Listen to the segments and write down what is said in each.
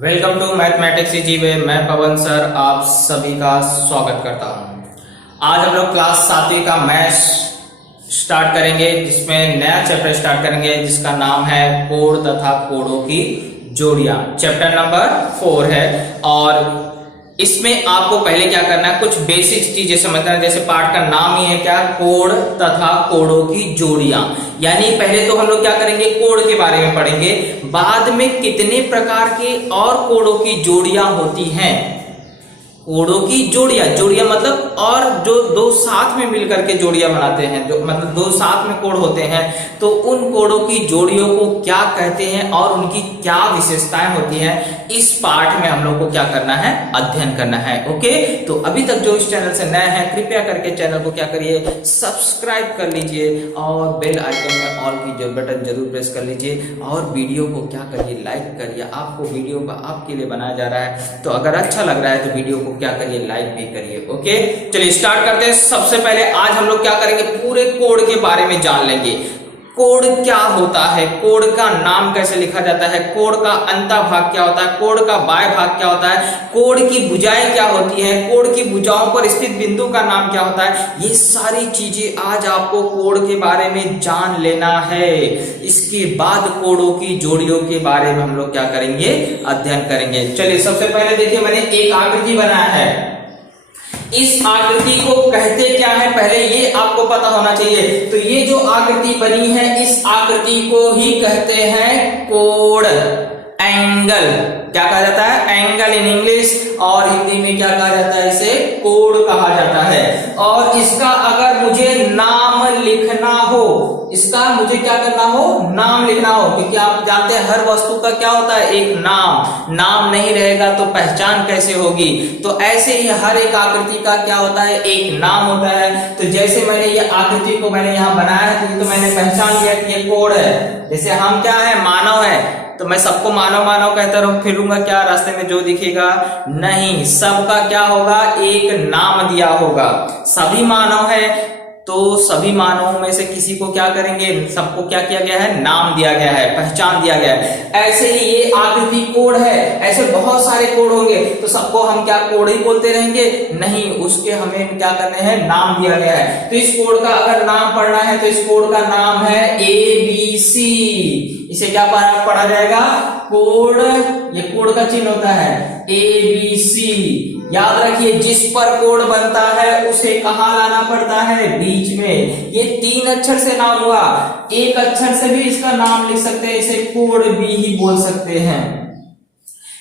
Welcome to mathematics easy way. मैं Pawan sir आप सभी का स्वागत करता हूं। आज हम लोग क्लास 7वीं का मैथ्स स्टार्ट करेंगे, जिसमें नया चैप्टर स्टार्ट करेंगे जिसका नाम है कोड तथा कोडों की जोड़ियां। चैप्टर नंबर 4 है और इसमें आपको पहले क्या करना है, कुछ बेसिक चीजें समझना है। जैसे पार्ट का नाम ही है क्या, कोड तथा कोडों की जोड़ियां। यानी पहले तो हम लोग क्या करेंगे, कोड के बारे में पढ़ेंगे, बाद में कितने प्रकार के और कोडों की जोड़ियां होती हैं। कोडों की जोड़ियां मतलब और जो दो साथ में मिलकर के जोड़ियां बनाते हैं, जो मतलब दो साथ में कोड होते हैं, तो उन कोडों की जोड़ियों को क्या कहते हैं और उनकी क्या विशेषताएं होती हैं, इस पार्ट में हम लोग को क्या करना है, अध्ययन करना है। ओके, तो अभी तक जो इस चैनल से नए हैं कृपया करके चैनल को क्या करिए, सब्सक्राइब कर लीजिए और बेल आइकन में ऑल की जो बटन जरूर प्रेस कर लीजिए और वीडियो को क्या करिए, लाइक करिए। आपको वीडियो का आपके लिए बनाया जा रहा है, तो अगर अच्छा लग रहा है तो वीडियो को क्या करिए, लाइक भी करिए। ओके, चलिए स्टार्ट करते हैं। सबसे पहले आज हम लोग क्या करेंगे, पूरे कोड के बारे में जान लेंगे। कोड क्या होता है, कोड का नाम कैसे लिखा जाता है, कोड का अंतःभाग क्या होता है, कोड का बाह्य भाग क्या होता है, कोड की भुजाएं क्या होती हैं, कोड की भुजाओं पर स्थित बिंदु का नाम क्या होता है, ये सारी चीजें आज आपको कोड के बारे में जान लेना है। इसके बाद कोडों की जोड़ियों के बारे में हम लोग क्या करेंगे, अध्ययन करेंगे। चलिए सबसे पहले देखिए, मैंने एक आकृति बनाया है। इस आकृति को कहते क्या है, पहले ये आपको पता होना चाहिए। तो ये जो आकृति बनी है, इस आकृति को ही कहते हैं कोड। एंगल क्या कहा जाता है, एंगल इन इंग्लिश, और हिंदी में क्या कहा जाता है, इसे कोड कहा जाता है। और इसका अगर मुझे नाम लिखना हो, इसका मुझे क्या करना हो, नाम लिखना हो, क्योंकि आप जानते हैं हर वस्तु का क्या होता है, एक नाम। नाम नहीं रहेगा तो पहचान कैसे होगी। तो ऐसे ही हर एक आकृति का क्या होता है, एक नाम होता है। तो जैसे मैंने ये आकृति को मैंने यहाँ बनाया है, तो मैंने पहचान लिया कि ये कोड है। जैसे हम क्या है, मानव है, तो मैं सबको मानव मानव कहता रहूं, फिरूंगा क्या रास्ते में जो दिखेगा, नहीं, सबका क्या होगा, एक नाम दिया होगा। सभी मानव है तो सभी मानवों में से किसी को क्या करेंगे, सबको क्या किया गया है, नाम दिया गया है, पहचान दिया गया है। ऐसे ही ये आकृति कोड है, ऐसे बहुत सारे कोड होंगे, तो सबको हम क्या कोड ही बोलते रहेंगे, नहीं, उसके हमें क्या करने हैं, नाम दिया गया है। तो इस कोड का अगर नाम पढ़ना है तो इस कोड का नाम है ABC। इसे क्या पढ़ा जाएगा, कोड। ये कोड का चिन्ह होता है ABC। याद रखिए, जिस पर कोड बनता है उसे कहां लाना पड़ता है, बीच में। ये 3 अक्षर से नाम हुआ, एक अक्षर से भी इसका नाम लिख सकते हैं, इसे कोड भी ही बोल सकते हैं,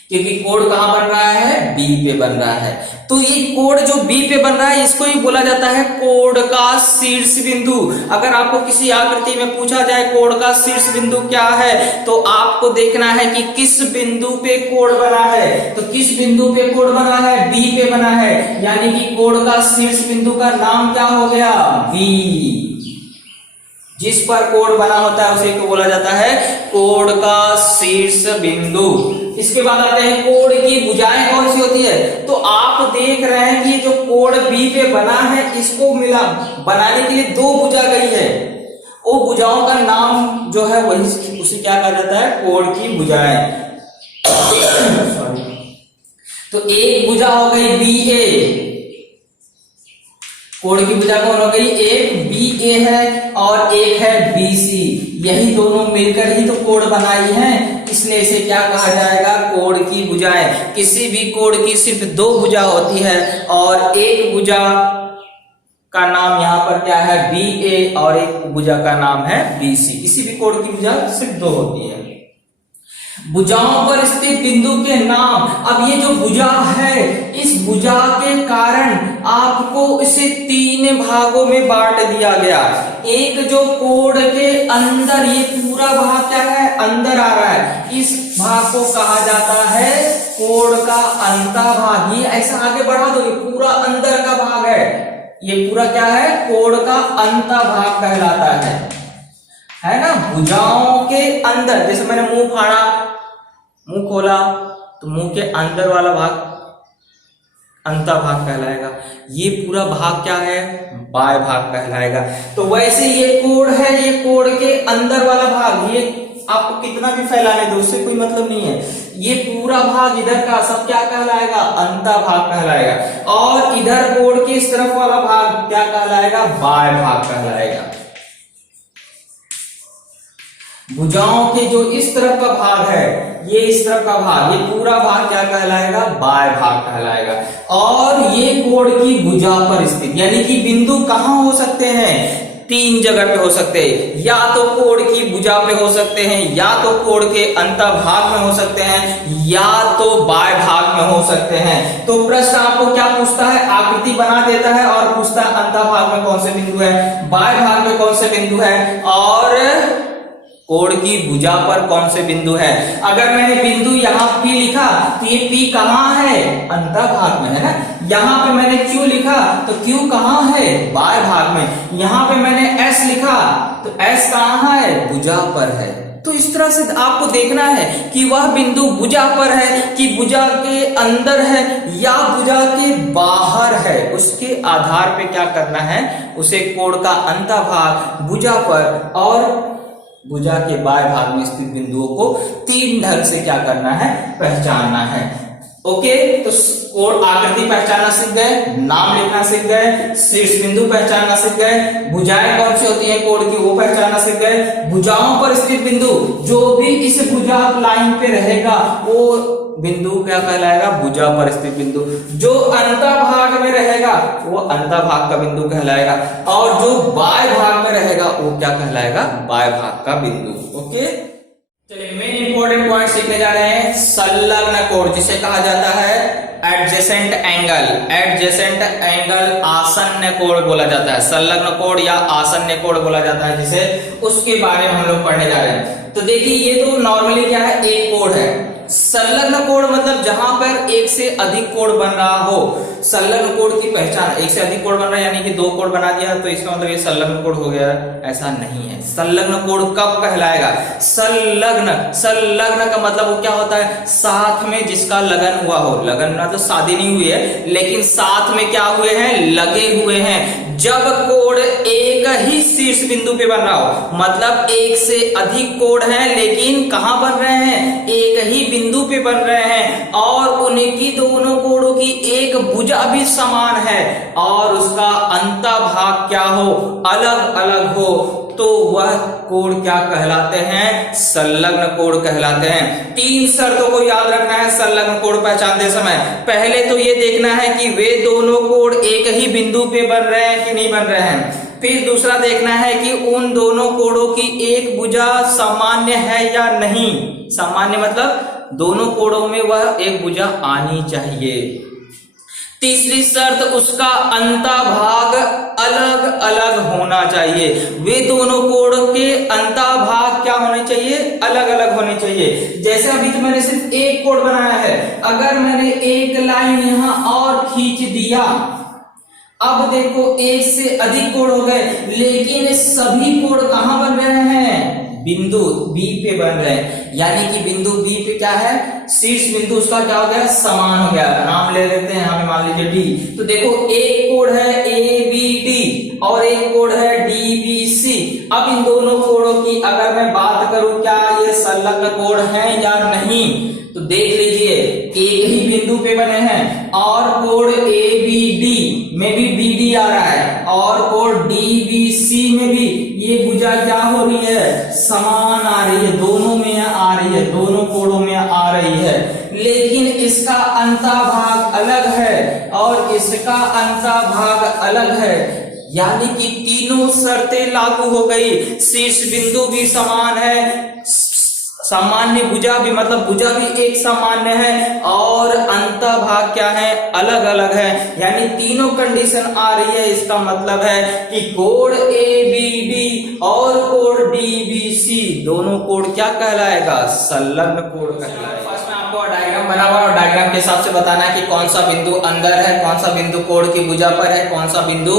क्योंकि कोड कहां बन रहा है, बी पे बन रहा है। तो ये कोड जो बी पे बन रहा है, इसको ही बोला जाता है कोड का शीर्ष बिंदु। अगर आपको किसी आकृति में पूछा जाए कोड का शीर्ष बिंदु क्या है, तो आपको देखना है कि किस बिंदु पे कोड बना है। तो किस बिंदु पे कोड बना है, बी पे बना है, यानी कि कोड का शीर्ष बिंदु का नाम क्या हो गया, बी। जिस पर कोड बना होता है उसे को बोला जाता है कोड का शीर्ष बिंदु। इसके बाद आते हैं कोड की भुजाएं कौन सी होती है। तो आप देख रहे हैं कि जो कोड बी पे बना है, इसको मिला बनाने के लिए 2 भुजा गई है। वो भुजाओं का नाम जो है वही, उसे क्या कहा जाता है, कोड की भुजाएं। तो एक भुजा हो गई BA, कोड की भुजा कौन हो गई, एक BA है और एक है BC। यही दोनों मिलकर ही तो कोड बनाई है, इसलिए इसे क्या कहा जाएगा, कोड की भुजाएं। किसी भी कोड की सिर्फ 2 भुजा होती है और एक भुजा का नाम यहाँ पर क्या है, BA, और एक भुजा का नाम है BC। किसी भी कोड की भुजा सिर्फ 2 होती है। भुजाओं पर स्थित बिंदु के नाम। अब ये जो भुजा है, इस भुजा के कारण आपको इसे 3 भागों में बांट दिया गया। एक जो कोड के अंदर, ये पूरा भाग क्या है, अंदर आ रहा है, इस भाग को कहा जाता है कोड का अंतःभाग। ये ऐसा आगे बढ़ा दो, ये पूरा अंदर का भाग है, ये पूरा क्या है, कोड का अंतःभाग कहलाता है ना। भुजाओं के अंदर, जैसे मैंने मुंह फाड़ा, मुंह खोला, तो मुंह के अंदर वाला भाग अंतःभाग कहलाएगा। ये पूरा भाग क्या है, बाह्य भाग कहलाएगा। तो वैसे ये कोड है, ये कोड के अंदर वाला भाग, ये आपको कितना भी फैलाने दो, उससे कोई मतलब नहीं है। ये पूरा भाग इधर का सब क्या कहलाएगा? अंतःभाग कहलाएगा। और इधर कोण के इस तरफ वाला भाग क्या कहलाएगा? बाह्य भाग कहलाएगा। भुजाओं के जो इस तरफ का भाग है, ये इस तरफ का भाग, ये पूरा भाग क्या कहलाएगा? बाह्य भाग कहलाएगा। और ये कोण की भुजा पर स्थित, यानी कि बिंदु कहां हो सकते हैं? 3 जगह पे हो सकते हैं। या तो कोण की भुजा पे हो सकते हैं, या तो कोण के अंतःभाग में हो सकते हैं, या तो बाह्य भाग में हो सकते हैं। तो प्रश्न आपको क्या पूछता है? आकृति बना देता है और पूछता है अंतःभाग में कौन से बिंदु है, बाह्य भाग में कौन से बिंदु है, और कोण की भुजा पर कौन से बिंदु है। अगर मैंने बिंदु यहाँ P लिखा तो ये P कहाँ है? अंतःभाग में है ना। यहाँ पे मैंने Q लिखा तो Q कहाँ है? बाह्य भाग में। यहाँ पे मैंने S लिखा तो S कहाँ है? भुजा पर है। तो इस तरह से आपको देखना है कि वह बिंदु भुजा पर है कि भुजा के अंदर है या भुजा के बाहर है। उसके आधार पे क्या करना है? उसे कोण का अंतःभाग, भुजा पर और भुजा के बाह्य भाग में स्थित बिंदुओं को 3 ढंग से क्या करना है? पहचानना है। ओके, तो कोण आकृति पहचानना सीख गए, नाम लिखना सीख गए, शीर्ष बिंदु पहचानना सीख गए, भुजाएं कौन सी होती है कोण की वो पहचानना सीख गए, भुजाओं पर स्थित बिंदु जो भी इस भुजा लाइन पे रहेगा वो बिंदु क्या कहलाएगा? भुजा पर स्थित बिंदु। जो अंतःभाग में रहेगा वो अंतःभाग का बिंदु कहलाएगा, और जो बाह्य भाग में रहेगा वो क्या कहलाएगा? बाह्य भाग का बिंदु। ओके, चलिए मेन इंपॉर्टेंट पॉइंट सीखने जा रहे हैं। संलग्न कोण जिसे कहा जाता है एडजेसेंट एंगल, एडजेसेंट एंगल आसन्न कोण बोला जाता है। संलग्न कोण या आसन्न कोण बोला जाता है जिसे, उसके बारे में हम लोग पढ़ने जा रहे हैं। तो देखिए ये तो नॉर्मली क्या है? एक कोण है। संलग्न कोण मतलब जहां पर एक से अधिक कोण बन रहा हो। संलग्न कोण की पहचान, एक से अधिक कोण बन रहा है यानी कि 2 कोण बना दिया तो इसका मतलब ये संलग्न कोण हो गया, ऐसा नहीं है। संलग्न कोण कब कहलाएगा? संलग्न, संलग्न का मतलब वो क्या होता है? साथ में जिसका लगन हुआ हो। लगन ना तो शादी नहीं हुई है, लेकिन साथ में क्या हुए हैं? लगे हुए हैं। जब कोण एक ही शीर्ष बिंदु पे बन रहा हो, मतलब एक से अधिक कोण है लेकिन कहां बन रहे हैं? एक ही बिंदु पे बन रहे हैं, और उनकी दोनों कोणों की एक भुजा भी समान है और उसका अंतःभाग क्या हो? अलग अलग हो, तो वह कोण क्या कहलाते हैं? संलग्न कोण कहलाते हैं। 3 शर्तों को याद रखना है संलग्न कोण पहचानते समय। पहले तो ये देखना है कि वे दोनों कोण एक ही बिंदु पे बन रहे हैं कि नहीं बन रहे हैं। फिर दूसरा देखना है कि उन दोनों कोणों की एक भुजा सामान्य है या नहीं। सामान्य मतलब दोनों कोणों में वह एक भुजा आनी चाहिए। तीसरी शर्त, उसका अंतःभाग अलग अलग होना चाहिए। वे दोनों कोण के अंतःभाग क्या होने चाहिए? अलग अलग होने चाहिए। जैसे अभी तो मैंने सिर्फ एक कोण बनाया है, अगर मैंने एक लाइन यहां और खींच दिया, अब देखो एक से अधिक कोण हो गए, लेकिन सभी कोण कहां बन रहे हैं? बिंदु बी पे बन रहे हैं। यानी कि बिंदु बी पे क्या है? शीर्ष बिंदु उसका क्या हो गया? समान हो गया। नाम ले लेते हैं हमें, मान लीजिए डी। तो देखो एक कोण है ए बी डी और एक कोण है डी बी सी। अब इन दोनों कोणों की अगर मैं बात करूं क्या ये संलग्न कोण है या नहीं, तो देख लीजिए एक ही बिंदु पे बने हैं और कोण ए बी डी में भी बी डी आ रहा है और कोण डी बी सी में भी ये भुजा क्या हो रही है? समान आ रही है, दोनों में आ रही है, दोनों कोणों में आ रही है। लेकिन इसका अंतःभाग अलग है और इसका अंतःभाग अलग है, यानी कि तीनों शर्तें लागू हो गई। शीर्ष बिंदु भी समान है, सामान्य भुजा भी मतलब भुजा भी एक सामान्य है और अंतःभाग क्या है? अलग अलग है। यानी तीनों कंडीशन आ रही है। इसका मतलब है कि कोण ए बी डी और कोण डी बी सी दोनों कोण क्या कहलाएगा? संलग्न कोण कहलाएगा। फर्स्ट में आपको डायग्राम बना हुआ और डायग्राम के हिसाब से बताना है कि कौन सा बिंदु अंदर है, कौन सा बिंदु कोण की भुजा पर है, कौन सा बिंदु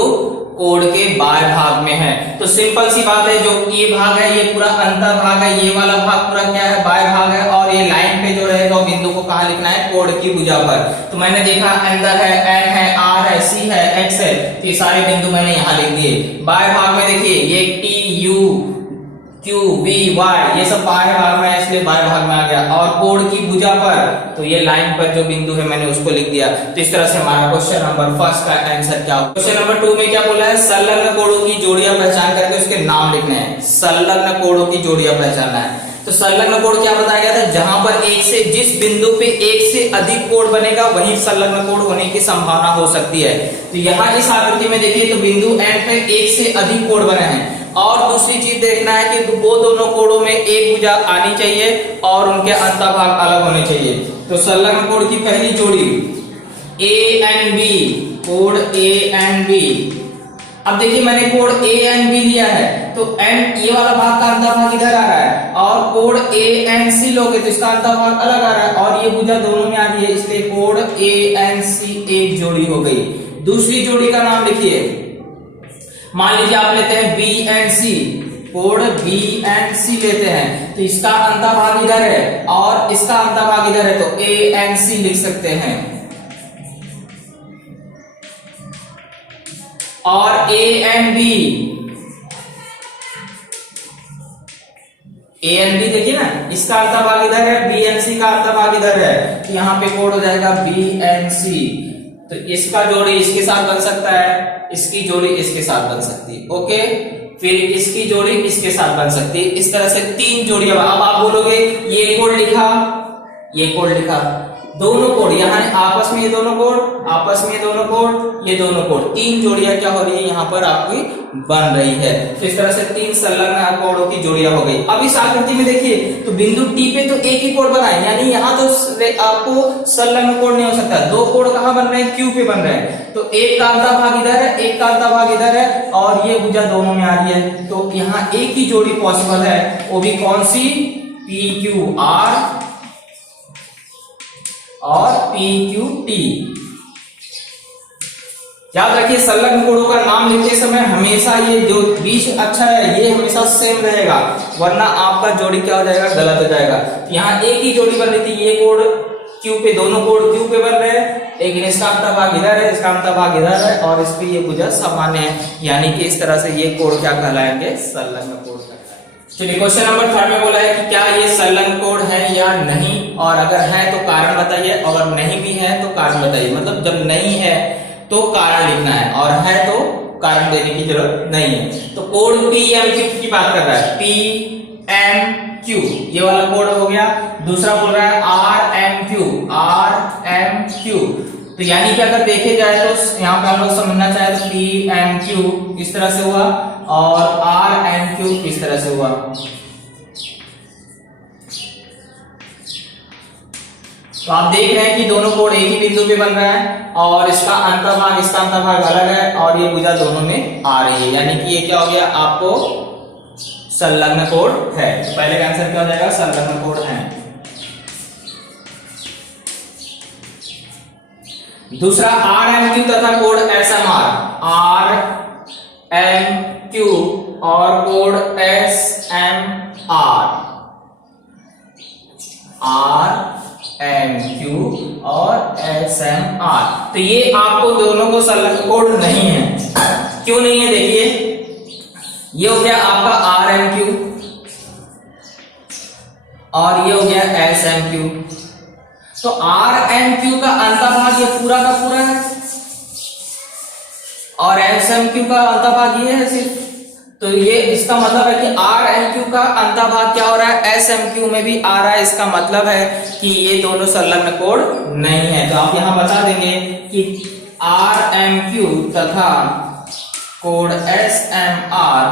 कोण के बाह्य भाग में है। तो सिंपल सी बात है, जो ये भाग है ये पूरा अंतःभाग है, ये वाला भाग पूरा क्या है? बाह्य भाग है। और ये लाइन पे जो रहेगा वो बिंदु को कहाँ लिखना है? कोण की भुजा पर। तो मैंने देखा अंदर है, एन है, आर है, सी है, एक्स है, तो ये सारे बिंदु मैंने यहाँ लिख दिए। बाह्य भाग में देखिए ये T U Q V Y ये सब बाएं भाग में है, इसलिए बाएं भाग में आ गया। और कोण की भुजा पर, तो ये लाइन पर जो बिंदु है मैंने उसको लिख दिया। तो इस तरह से हमारा क्वेश्चन नंबर फर्स्ट का आंसर क्या होगा। क्वेश्चन नंबर 2 में क्या बोला है, संलग्न कोणों की जोड़ियां पहचान करके उसके नाम लिखने हैं। संलग्न कोणों की जोड़ियां पहचानना है। तो संलग्न कोण क्या बताया गया था, जहां पर एक से जिस बिंदु पे एक से अधिक कोण बनेगा वहीं संलग्न कोण होने की संभावना हो सकती है। तो यहाँ इस आकृति में देखिए तो बिंदु एंड पे एक से अधिक कोण बने हैं। और दूसरी चीज देखना है कि वो दोनों कोणों में एक भुजा आनी चाहिए और उनके अंतःभाग अलग होने चाहिए। तो संलग्न कोण की पहली जोड़ी ए एंड बी, कोण ए एंड बी। अब देखिए मैंने कोण ए एंड बी लिया है, तो एंड ये वाला भाग का अंतःभाग इधर आ रहा है, और कोण ए एंड सी लोगे तो इसका अंतःभाग अलग आ रहा है, और ये भुजा दोनों में आ रही है, इसलिए कोण ए एंड सी एक जोड़ी हो गई। दूसरी जोड़ी का नाम लिखिए, मान लीजिए आप लेते हैं बी एंड सी, कोण बी एंड सी लेते हैं, तो इसका अंतःभाग इधर है और इसका अंतःभाग इधर है, तो ए एंड सी लिख सकते हैं। और A and B, A and B देखिए ना, इसका अंतःभाग इधर है, बी एंड सी का अंतःभाग इधर है, तो यहाँ पे कोण हो जाएगा बी एंड सी। तो इसका जोड़ी इसके साथ बन सकता है, इसकी जोड़ी इसके साथ बन सकती है, ओके। फिर इसकी जोड़ी इसके साथ बन सकती है। इस तरह से 3 जोड़ियां। अब आप बोलोगे ये कोण लिखा, ये कोण लिखा, दोनों कोण यहाँ आपस में, ये दोनों कोण आपस में, ये दोनों कोण, ये दोनों कोण, 3 जोड़ियां क्या हो रही है यहाँ पर आपकी बन रही है। तो इस तरह से 3 संलग्न कोणों की जोड़ियां हो गई। अब इस आकृति में देखिए तो बिंदु टी पे तो एक ही कोण बना है, यानी यहाँ तो आपको संलग्न कोण नहीं हो सकता। 2 कोण कहाँ बन रहे हैं, क्यू पे बन रहे हैं। तो एक का अंतःभाग इधर है, एक का अंतःभाग इधर है, और ये भुजा दोनों में आ रही है, तो यहाँ एक ही जोड़ी पॉसिबल है, वो भी कौन सी, पी क्यू आर और पी क्यू टी। याद रखिए संलग्न कोणों का नाम लिखते समय हमेशा ये जो बीच अक्षर है ये हमेशा सेम रहेगा, वरना आपका जोड़ी क्या हो जाएगा, गलत हो जाएगा। यहाँ एक ही जोड़ी बन रही थी, ये कोण क्यू पे, दोनों कोण क्यू पे बन रहे हैं, लेकिन इसका अंतःभाग इधर है, इसका अंतःभाग इधर है, और इस पे ये भुजा सामान्य है, यानी कि इस तरह से ये कोण क्या कहलाएंगे, संलग्न कोण। चलिए क्वेश्चन नंबर 3 में बोला है कि क्या ये संलग्न कोण है या नहीं, और अगर है तो कारण बताइए, अगर नहीं भी है तो कारण बताइए। मतलब जब नहीं है तो कारण लिखना है, और है तो कारण देने की जरूरत नहीं है। तो कोण पी एम क्यू की बात कर रहा है, पी एम क्यू ये वाला कोण हो गया। दूसरा बोल रहा है R M Q, R M Q, तो यानी कि अगर देखे जाए तो यहाँ पे हम लोग समझना चाहे तो पी एम क्यू इस तरह से हुआ, और आर एम क्यू इस तरह से हुआ। तो आप देख रहे हैं कि दोनों कोण एक ही बिंदु पे बन रहा है, और इसका अंतःभाग इसका अंतःभाग अलग है, और ये भुजा दोनों में आ रही है, यानी कि ये क्या हो गया, आपको संलग्न कोण है। तो पहले का आंसर क्या हो जाएगा, संलग्न कोण है। दूसरा आर एम क्यू तथा कोण S M R, R M Q और कोण S M R, R M Q और एस एम आर, तो ये आपको दोनों को संलग्न कोण नहीं है। क्यों नहीं है, देखिए ये हो गया आपका आर एम क्यू, और ये हो गया एस एम क्यू। तो आर एम क्यू का अंतःभाग ये पूरा का पूरा है, और एस एम क्यू का अंतःभाग ये है सिर्फ। तो ये इसका मतलब है कि आर एम क्यू का अंतःभाग क्या हो रहा है, एस एम क्यू में भी आ रहा है। इसका मतलब है कि ये दोनों संलग्न कोण नहीं है। तो आप यहां बता देंगे कि आर एम क्यू तथा कोण एस एम आर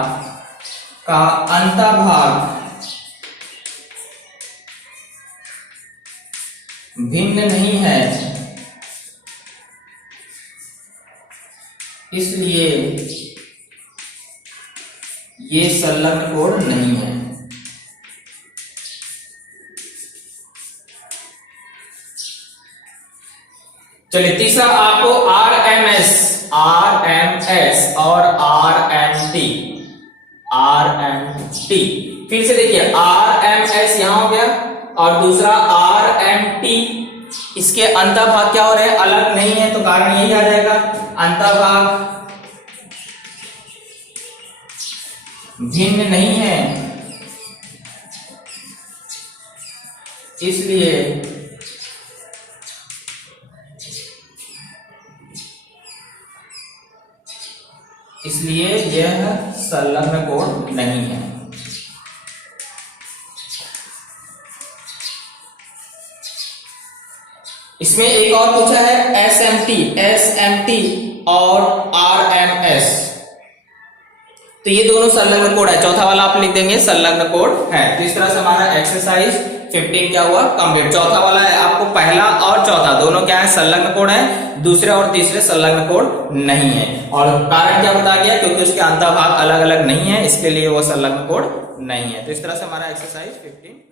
का अंतःभाग भिन्न नहीं है, इसलिए ये संलग्न कोण नहीं है। चलिए तीसरा आपको आर एम एस और आर एम टी, फिर से देखिए आर एम एस यहां हो गया, और दूसरा आर एम टी, इसके अंतःभाग क्या हो रहे हैं, अलग नहीं है, तो कारण यही आ जाएगा, अंतःभाग भिन्न नहीं है, इसलिए यह संलग्न कोड नहीं है। इसमें एक और पूछा है SMT और RMS, तो ये दोनों संलग्न कोड है। चौथा वाला आप लिख देंगे संलग्न कोड है। तो इस तरह से हमारा एक्सरसाइज 15 क्या हुआ, कंप्लीट। चौथा वाला है आपको पहला और चौथा दोनों क्या है, संलग्न कोड है, दूसरे और तीसरे संलग्न कोड नहीं है। और कारण क्या बता गया, क्योंकि उसके अंतःभाग अलग अलग नहीं है, इसके लिए वो संलग्न कोड नहीं है। तो इस तरह से हमारा एक्सरसाइज 15